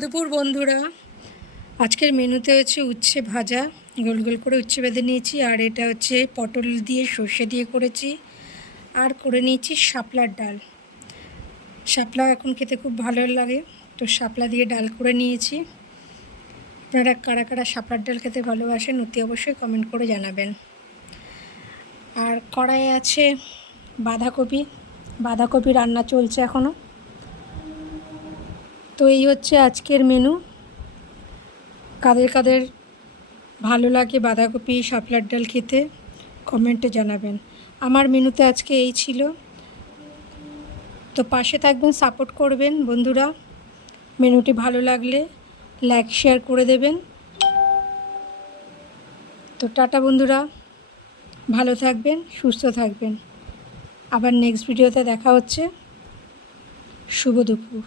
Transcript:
দুপুর বন্ধুরা, আজকের মেনুতে হচ্ছে উচ্ছে ভাজা, গোল গোল করে উচ্ছে বেঁধে নিয়েছি। আর এটা হচ্ছে পটল দিয়ে সর্ষে দিয়ে করেছি। আর করে নিয়েছি শাপলার ডাল। শাপলা এখন খেতে খুব ভালো লাগে, তো শাপলা দিয়ে ডাল করে নিয়েছি। আপনারা কারা কারা শাপলার ডাল খেতে ভালোবাসেন অতি অবশ্যই কমেন্ট করে জানাবেন। আর কড়াইয়ে আছে বাঁধাকপি রান্না চলছে এখনও। তো এই হচ্ছে আজকের মেনু। কাদের কাদের ভালো লাগে বাঁধাকপি শাপলার ডাল খেতে কমেন্টে জানাবেন। আমার মেনুতে আজকে এই ছিল। তো পাশে থাকবেন, সাপোর্ট করবেন বন্ধুরা। মেনুটি ভালো লাগলে লাইক শেয়ার করে দেবেন। তো টাটা বন্ধুরা, ভালো থাকবেন, সুস্থ থাকবেন। আবার নেক্সট ভিডিওতে দেখা হচ্ছে। শুভ দুপুর।